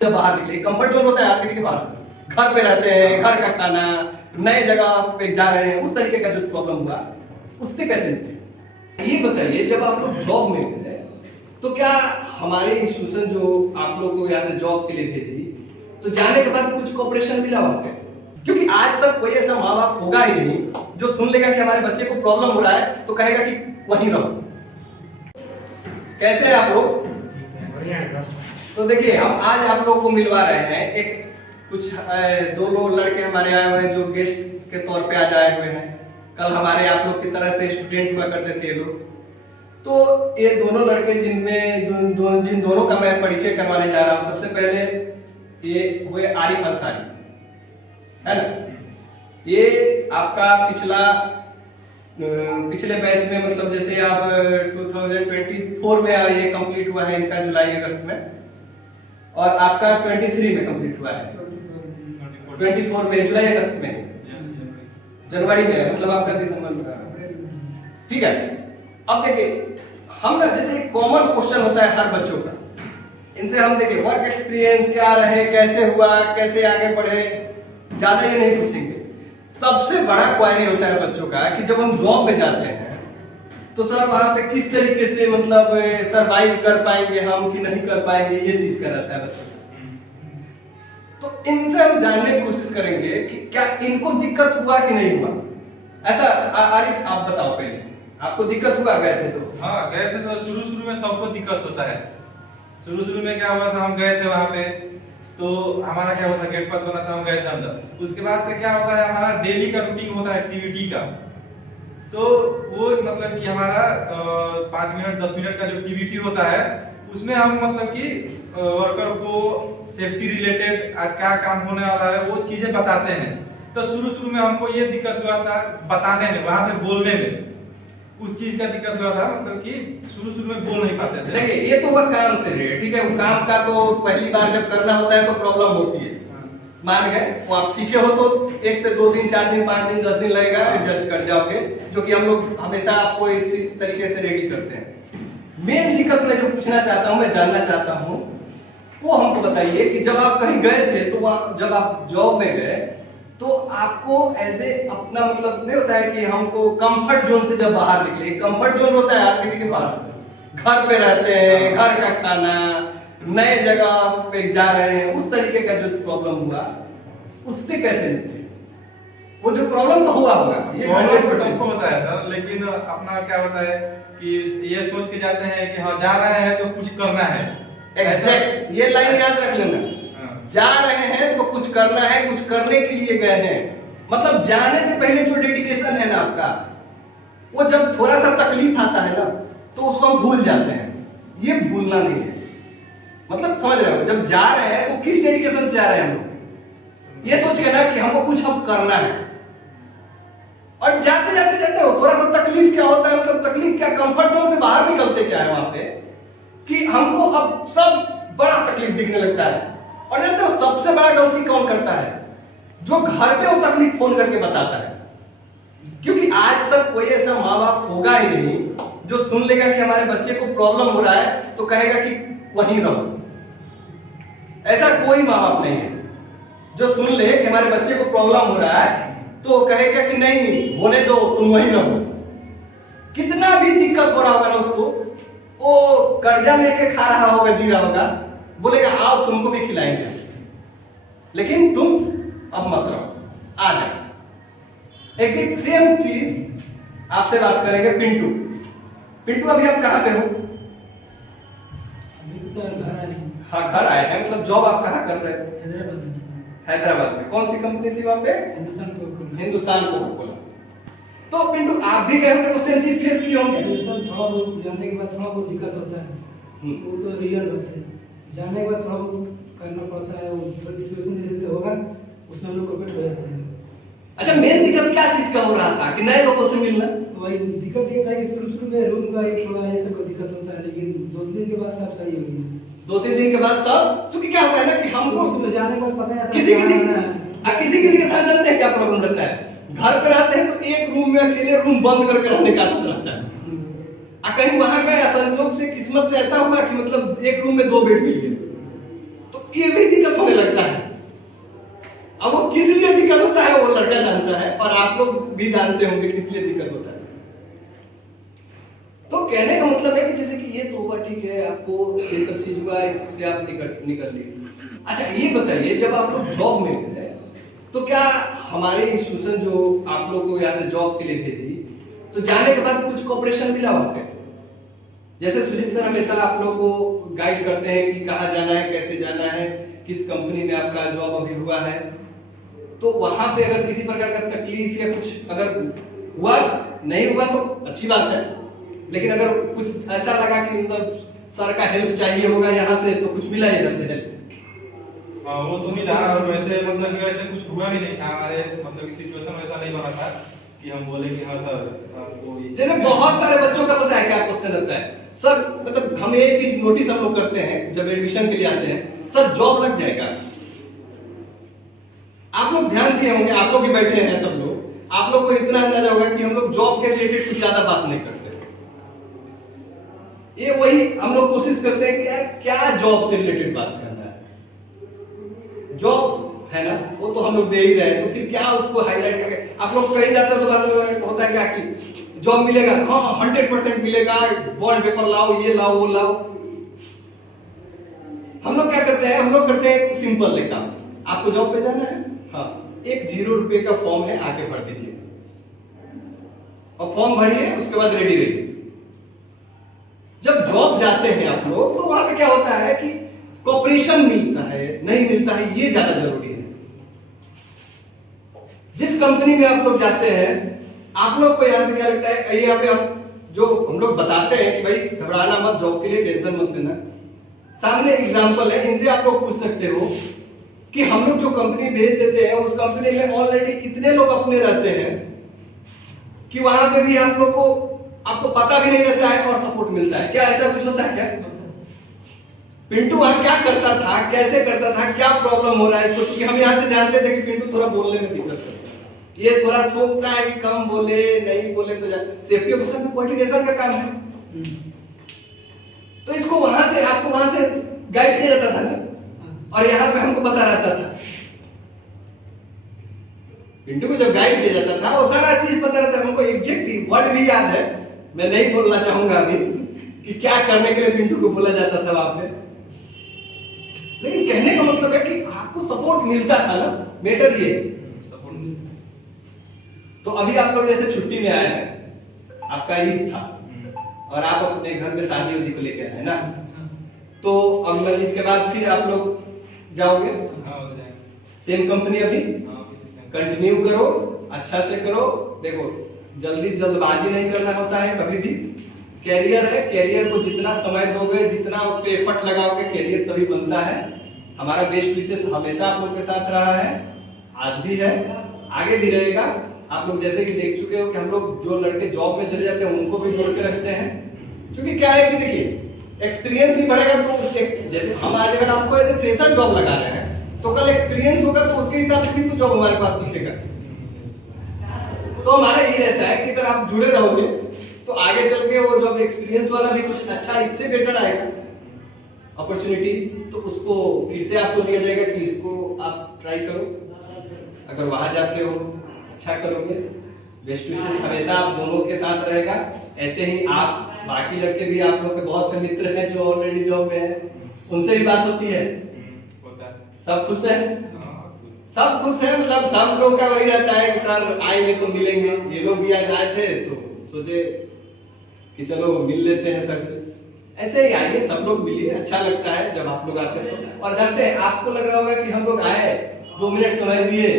जब बाहर निकले कंफर्ट जोन होता है आप किसी के पास, घर पे रहते हैं, घर का खाना, नए जगह पे जा रहे हैं, उस तरीके का जो प्रॉब्लम हुआ उससे कैसे निकले? ये बताइए, जब आप लोग जॉब में गए तो क्या हमारे इंस्टीट्यूशन जो आप लोग को यहाँ से जॉब के लिए भेजी, तो जाने के बाद कुछ कोऑपरेशन मिला वहाँ पे? क्योंकि आज तक कोई ऐसा माँ बाप होगा ही नहीं जो सुन लेगा कि हमारे बच्चे को प्रॉब्लम हो रहा है तो कहेगा कि वहीं रहो। कैसे है आप लोग? तो देखिए, हम आज आप लोगों को मिलवा रहे हैं एक कुछ दो लोग लड़के हमारे आए हुए हैं जो गेस्ट के तौर पे आज आए हुए हैं। कल हमारे आप लोग की तरह से स्टूडेंट हुआ करते थे ये लोग। तो ये दोनों लड़के जिन दोनों का मैं परिचय करवाने जा रहा हूँ, सबसे पहले ये हुए आरिफ अंसारी, है ना। ये आपका पिछले बैच में, मतलब जैसे आप 2024 में ये कंप्लीट हुआ है इनका, जुलाई अगस्त में, और आपका 23 में कंप्लीट हुआ है, 24 में, जुलाई अगस्त में, जनवरी में, मतलब आपका दिसंबर में, ठीक है। अब देखिए, हम ना जैसे कॉमन क्वेश्चन होता है हर बच्चों का, इनसे हम देखिए वर्क एक्सपीरियंस क्या रहे, कैसे हुआ, कैसे आगे बढ़े, ज्यादा ये नहीं पूछेंगे। सबसे बड़ा क्वेरी होता है बच्चों का कि जब हम जॉब में जाते हैं तो सर वहां पे किस तरीके से मतलब सरवाइव कर पाएंगे हम कि नहीं कर पाएंगे, ये चीज का रहता है बच्चों का। तो इनसे हम जानने की कोशिश करेंगे कि क्या इनको दिक्कत हुआ कि नहीं हुआ। ऐसा आरिफ आप बताओ, पहले आपको दिक्कत हुआ गए थे तो? हाँ, गए थे तो शुरू में सबको दिक्कत होता है। शुरू में क्या हुआ था, हम गए थे वहाँ पे, तो हमारा क्या होता है, गेट पास बना था, हम गए थे अंदर। उसके बाद से क्या होता है, हमारा डेली का रूटीन होता है एक्टिविटी का। तो वो मतलब कि हमारा 5 मिनट 10 मिनट का जो एक्टिविटी होता है, उसमें हम मतलब कि वर्कर को सेफ्टी रिलेटेड आज क्या काम होने वाला है वो चीजें बताते हैं। तो शुरू में हमको ये दिक्कत हुआ था बताने में, वहाँ पे बोलने में उस चीज का दिक्कत हुआ था, मतलब कि शुरू में बोल नहीं पाते थे। देखिए, ये तो वह काम से है, ठीक है। वो काम का तो पहली बार जब करना होता है तो प्रॉब्लम होती है, मान गए। वो आप सीखे हो तो 1 से 2 दिन, 4 दिन, 5 दिन, 10 दिन लगेगा, एडजस्ट कर जाओगे, जो कि हम लोग हमेशा आपको इस तरीके से रेडी करते हैं। मेन दिक्कत मैं जो पूछना चाहता हूँ, मैं जानना चाहता हूँ, वो हमको बताइए कि जब आप कहीं गए थे तो वहाँ जब आप जॉब में गए तो आपको ऐसे अपना मतलब नहीं होता है कि हमको कंफर्ट जोन से जब बाहर निकले, कंफर्ट जोन होता है आप किसी के पास, घर पे रहते हैं, घर का खाना, नए जगह पे जा रहे हैं, उस तरीके का जो प्रॉब्लम हुआ उससे कैसे निकले? वो जो प्रॉब्लम तो हुआ होगा, ये प्रॉब्लम तो सबको होता है सर, लेकिन अपना क्या होता है कि ये सोच के जाते हैं कि हाँ जा रहे हैं तो कुछ करना है। एग्जैक्ट, ये लाइन याद रख लेना। जा रहे हैं तो कुछ करना है, कुछ करने के लिए गए हैं, मतलब जाने से पहले जो डेडिकेशन है ना आपका, वो जब थोड़ा सा तकलीफ आता है ना तो उसको हम भूल जाते हैं। ये भूलना नहीं है, मतलब समझ रहे हो, जब जा रहे हैं तो किस डेडिकेशन से जा रहे हैं हम लोग, ये सोचिए ना कि हमको कुछ हम करना है। और जाते हो थोड़ा सा तकलीफ क्या होता है, मतलब तकलीफ क्या, कंफर्ट जोन से बाहर निकलते क्या है वहां पे कि हमको अब सब बड़ा तकलीफ दिखने लगता है। और जानते हो सबसे बड़ा गलती कौन करता है? जो घर पे वो तकलीफ फोन करके बताता है। क्योंकि आज तक कोई ऐसा माँ बाप होगा ही नहीं जो सुन लेगा कि हमारे बच्चे को प्रॉब्लम हो रहा है तो कहेगा कि वहीं रहो। ऐसा कोई माँ बाप नहीं है जो सुन ले कि हमारे बच्चे को प्रॉब्लम हो रहा है तो कहेगा कि नहीं होने दो, तुम वहीं रहो। कितना भी दिक्कत हो रहा होगा ना उसको, वो कर्जा लेके खा रहा होगा, जी रहा होगा, बोलेगा आओ तुमको भी खिलाएंगे, लेकिन तुम अब मत रहो, आ जाओ। एग्जैक्ट सेम चीज आपसे बात करेंगे पिंटू। पिंटू अभी आप कहाँ पे हो? हाँ, घर आए हैं, मतलब जॉब आप कहाँ कर रहे थे? हैदराबाद में। कौन सी कंपनी थी वहां पे? हिंदुस्तान कोका-कोला। तो पिंटू आप भी गए होंगे तो सेम चीज फेस किए होंगे। थोड़ा बहुत जाने के बाद थोड़ा बहुत दिक्कत होता है, वो तो रियल बात है। जाने के बाद थोड़ा बहुत करना पड़ता है, वो सिचुएशन जैसे होगा उसमें हम लोग कोऑपरेट हो जाते हैं। अच्छा, मेन दिक्कत क्या चीज का हो रहा था कि नए लोगों से मिलना? वही दिक्कत ये था कि शुरू में रूम का एक थोड़ा ऐसा कोई दिक्कत होता है, लेकिन 2-3 दिन के बाद सब सही हो गया। 2-3 दिन के बाद सब, क्योंकि क्या होता है ना कि हमको उसमें जाने के बाद पता नहीं किसी के साथ जानते हैं क्या प्रॉब्लम रहता है। घर पे रहते हैं तो एक रूम में अकेले रूम बंद करके रहने का आदत रहता है। कहीं वहां गए, संयोग से किस्मत से ऐसा हुआ कि मतलब एक रूम में 2 बेड मिल गए, तो ये भी दिक्कत होने लगता है। अब वो किस लिए दिक्कत होता है वो लड़का जानता है, और आप लोग भी जानते होंगे किस लिए दिक्कत होता है। तो कहने का मतलब है कि जैसे कि ये तो हुआ ठीक है, आपको ये सब चीज हुआ, इससे आप निकल लिए। अच्छा ये बताइए, जब आप लोग जॉब में गए तो क्या हमारे इंस्टीट्यूशन जो आप लोग को यहाँ से जॉब के लिए भेजी, तो जाने के बाद कुछ कोऑपरेशन मिला वहाँ पे? जैसे सुजीत सर हमेशा आप लोग को गाइड करते हैं कि कहाँ जाना है, कैसे जाना है, किस कंपनी में आपका जॉब अभी हुआ है, तो वहाँ पे अगर किसी प्रकार का तकलीफ या कुछ अगर हुआ, नहीं हुआ तो अच्छी बात है, लेकिन अगर कुछ ऐसा लगा कि मतलब सर का हेल्प चाहिए होगा यहाँ से, तो कुछ मिला इधर से हेल्प? हाँ वो तो मिला, और वैसे मतलब कि वैसे कुछ हुआ भी नहीं था हमारे, मतलब कि सिचुएशन वैसा नहीं बना था कि हम बोले कि हाँ सर आपको जैसे बहुत सारे बच्चों का पता है क्या क्वेश्चन रहता है, सर मतलब हम ये चीज नोटिस हम लोग करते हैं जब एडमिशन के लिए आते हैं, सर जॉब लग जाएगा। आप लोग ध्यान दिए होंगे, आप लोग भी बैठे हैं सब लोग, आप लोग को इतना अंदाजा होगा कि हम लोग जॉब के रिलेटेड कुछ ज्यादा बात नहीं करते। ये वही हम लोग कोशिश करते हैं कि यार क्या जॉब से रिलेटेड बात करना है, जॉब है ना वो तो हम लोग दे ही रहे हैं, तो फिर क्या उसको हाईलाइट करके आप लोग कहीं जाते हो तो बाद में होता है क्या कि जॉब मिलेगा, हाँ 100% मिलेगा, बॉन्ड पेपर लाओ, ये लाओ वो लाओ। हम लोग क्या करते हैं, हम लोग करते हैं सिंपल एक काम, आपको जॉब पे जाना है, हाँ एक 0 रुपए का फॉर्म है, आके भर दीजिए और फॉर्म भरिए, उसके बाद रेडी रहिए। जब जॉब जाते हैं आप लोग तो वहां पे क्या होता है कि कॉपरेशन मिलता है नहीं मिलता है, ये ज्यादा जरूरी है। जिस कंपनी में आप लोग जाते हैं, आप लोग को यहां से क्या लगता है, यहाँ पे हम जो हम लोग बताते हैं कि भाई घबराना मत, जॉब के लिए टेंशन मत लेना, सामने एग्जांपल है, इनसे आप लोग पूछ सकते हो कि हम लोग जो कंपनी भेज देते हैं उस कंपनी में ऑलरेडी इतने लोग अपने रहते हैं कि वहां पे भी आप लोग को आपको पता भी नहीं रहता है और सपोर्ट मिलता है। क्या ऐसा कुछ होता है क्या? पिंटू वहां क्या करता था, कैसे करता था, क्या प्रॉब्लम हो रहा है इसको, क्योंकि हम यहाँ से जानते थे कि पिंटू थोड़ा बोलने में दिक्कत करता है, ये थोड़ा सोचता है कि कम बोले नहीं बोले तो सेफ्टी ऑफिसर में कोऑर्डिनेशन का काम है, तो इसको वहां से आपको वहां से गाइड किया जाता था ना, और यहाँ पे हमको पता रहता था। पिंटू को जब गाइड किया जाता था वो सारा चीज पता रहता है, हमको एग्जैक्ट वर्ड भी याद है, मैं नहीं बोलना चाहूंगा अभी कि क्या करने के लिए पिंटू को बोला जाता था वहां पे, लेकिन कहने का मतलब है कि आपको सपोर्ट मिलता था ना, बेटर ये सपोर्ट। तो अभी आप लोग जैसे छुट्टी में आए हैं, आपका ईद था और आप अपने घर में शादी उदी को लेकर आए ना, तो अब इसके बाद फिर आप लोग जाओगे सेम कंपनी, अभी कंटिन्यू करो, अच्छा से करो। देखो जल्दबाजी नहीं करना होता है कभी भी, कैरियर है, कैरियर को जितना समय दोगे, जितना उस पे एफर्ट लगाओगे, कैरियर तभी बनता है। हमारा बेस्ट विशेष हमेशा आप लोग के साथ रहा है, आज भी है, आगे भी रहेगा। आप लोग जैसे कि देख चुके हो कि हम लोग जो लड़के जॉब में चले जाते हैं उनको भी जोड़ के रखते हैं, क्योंकि क्या है कि देखिए एक्सपीरियंस भी बढ़ेगा, तो जैसे हम आज अगर आपको एज ए फ्रेशर जॉब लगा रहे हैं तो कल एक्सपीरियंस होगा तो उसके हिसाब से भी तो जॉब हमारे पास दिखेगा। तो हमारा यही रहता है कि अगर आप जुड़े रहोगे तो आगे चल के वो जॉब एक्सपीरियंस वाला भी कुछ अच्छा इससे बेटर आएगा अपॉर्चुनिटीज, तो उसको फिर से आपको दिया जाएगा कि इसको आप ट्राई करो। अगर वहां जाते हो अच्छा करोगे, बेस्ट विशेष हमेशा आप दोनों के साथ रहेगा। ऐसे ही आप बाकी लड़के भी, आप लोग के बहुत से मित्र हैं जो ऑलरेडी जॉब में है, उनसे भी बात होती है, सब खुश है, सब खुश है, मतलब सब लोग का वही रहता है कि सर आएंगे तो मिलेंगे। ये लोग भी आज आए थे तो सोचे कि चलो मिल लेते हैं सर से, ऐसे ही आइए, सब लोग मिलिए, अच्छा लगता है जब आप लोग आते हैं तो। और जानते हैं आपको लग रहा होगा कि हम लोग आए 2 मिनट समय दिए,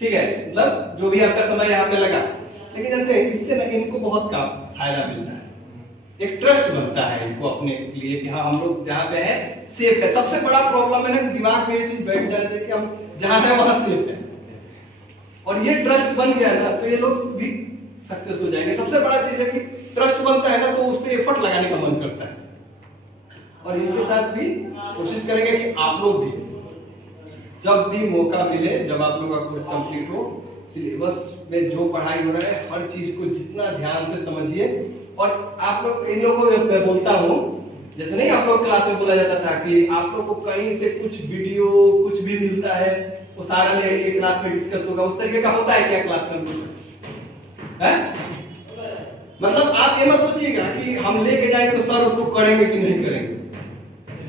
ठीक है, मतलब जो भी आपका समय यहाँ पे लगा, लेकिन जानते हैं इससे ना इनको बहुत काम फायदा मिलता है, एक ट्रस्ट बनता है इनको अपने लिए कि हाँ हम लोग जहाँ पे है सेफ है। सबसे बड़ा प्रॉब्लम है ना, दिमाग में ये चीज बैठ जाती है कि हम जहाँ है वहां सेफ है, और ये ट्रस्ट बन गया ना तो ये लोग भी सक्सेस हो जाएंगे। सबसे बड़ा चीज है कि ट्रस्ट बनता है ना तो उस पर एफर्ट लगाने का मन करता है, और इनके साथ भी कोशिश करेंगे कि आप लोग भी जब भी मौका मिले, जब आप लोग का कोर्स कंप्लीट हो, सिलेबस में जो पढ़ाई हो रहा है हर चीज को जितना ध्यान से समझिए। और आप लोग इन लोगों को मैं बोलता हूँ जैसे नहीं आप लोग क्लास में बोला जाता था कि आप लोग को कहीं से कुछ वीडियो कुछ भी मिलता है वो सारा ले ये क्लास में डिस्कस होगा, उस तरीके का होता है क्या क्लास में है? मतलब आप ये मत सोचिएगा कि हम लेके जाएंगे तो सर उसको करेंगे कि नहीं करेंगे।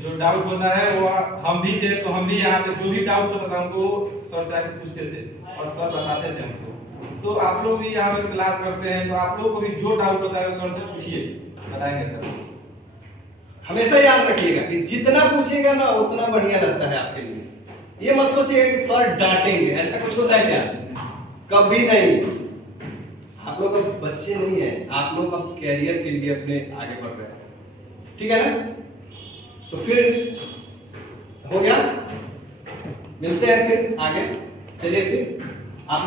जो डाउट होता है वो हम भी थे तो हम भी यहाँ पे जो भी डाउट होता था हमको सर से आके पूछते थे और सर बताते थे हमको। तो आप लोग भी यहाँ पे क्लास करते हैं तो आप लोगों को भी जो डाउट होता है सर से पूछिए, बताएंगे सर। हमेशा याद रखिएगा कि जितना पूछेगा ना उतना बढ़िया रहता है आपके लिए। ये मत सोचिएगा कि सर डांटेंगे, ऐसा कुछ होता है क्या? कभी नहीं। आप लोग अब बच्चे नहीं है, आप लोग अब कैरियर के लिए अपने आगे बढ़ रहे हैं, ठीक है ना? तो फिर हो गया, मिलते हैं फिर आगे, चलिए फिर।